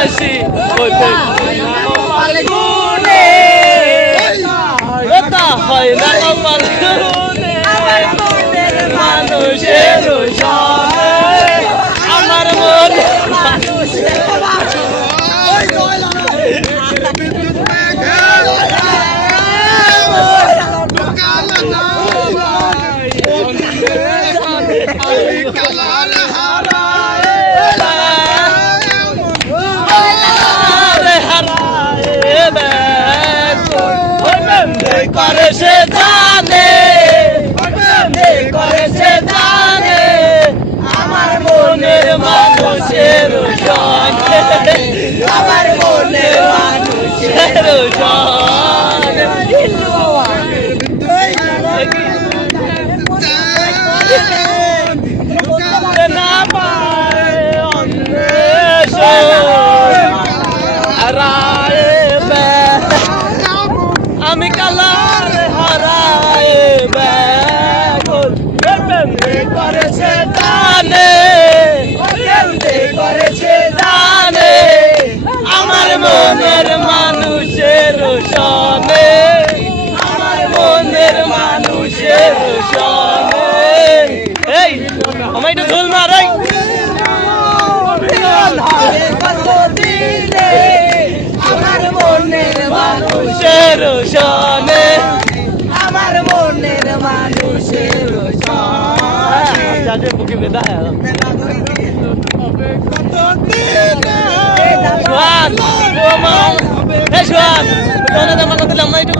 হাসি ওতে ফাল্গুনে এটা হয় না ফাল্গুনে মানুষের সনে আমার মনে মানুষের করে সে জানে করে সে জানে আমার মনের মানুষের সনে আমার মনের মানুষের সনে না পায় আমি কালার হারায় করেছে জানে করেছে জানে আমার মনের মানুষের সনে আমার মনের মানুষের সনে এই আমার একটু ঝোল মারাই আমার মনের মানুষের সনে আমার মনের মানুষের সনে বুকে বেদা সোহান সোহান একটু